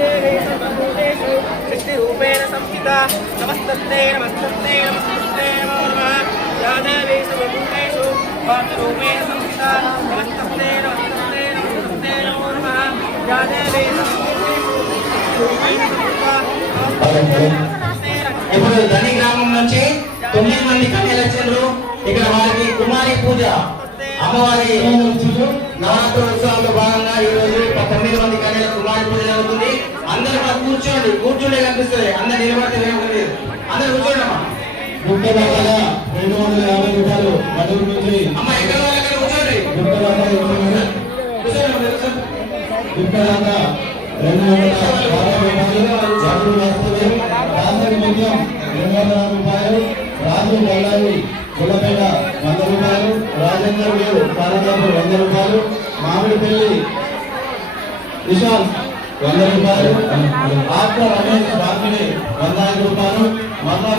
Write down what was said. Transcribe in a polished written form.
देवी सर्वभूतेषु सृष्टिरूपेण संस्थिता नमस्तस्ते नमस्तस्ते नमस्तस्ते नमो नमः या देवी सर्वभूतेषु वाक्रूपेण संस्थिता नमस्तस्ते नमस्तस्ते नमस्तस्ते नमो नमः या देवी सर्वभूतेषु सृष्टिरूपेण संस्थिता ఇప్పుడు ధని గ్రామం నుంచి 9 మంది కన్యలు వచ్చారు. ఇక్కడ వారికి కుమారి పూజ అమ్మవారి నవరాత్రి ఉత్సవాల్లో భాగంగా ఈ రోజు 9 మంది కన్యల కుమారి పూజ జరుగుతుంది. అందరూ కూడా కూర్చుండే కనిపిస్తుంది. అందరు నిలబడితే లేదు. అందరు కూర్చోండమ్మా. 250 రూపాయలు మధురు నుంచి అమ్మ ఎక్కడ వాళ్ళక్కడ కూర్చోండి. గుట్టలంతా 250 రూపాయలు రాజు ముఖ్యం 200 రూపాయలు రాజు బొల్లాయి గుల్లపేట 100 రూపాయలు రాజేందర్ వేరు కారదాపు 100 రూపాయలు మామిడిపల్లి విశాల్ 100 రూపాయలు ఆత్మ రమేష్ బాపిని 105 రూపాయలు మర్లా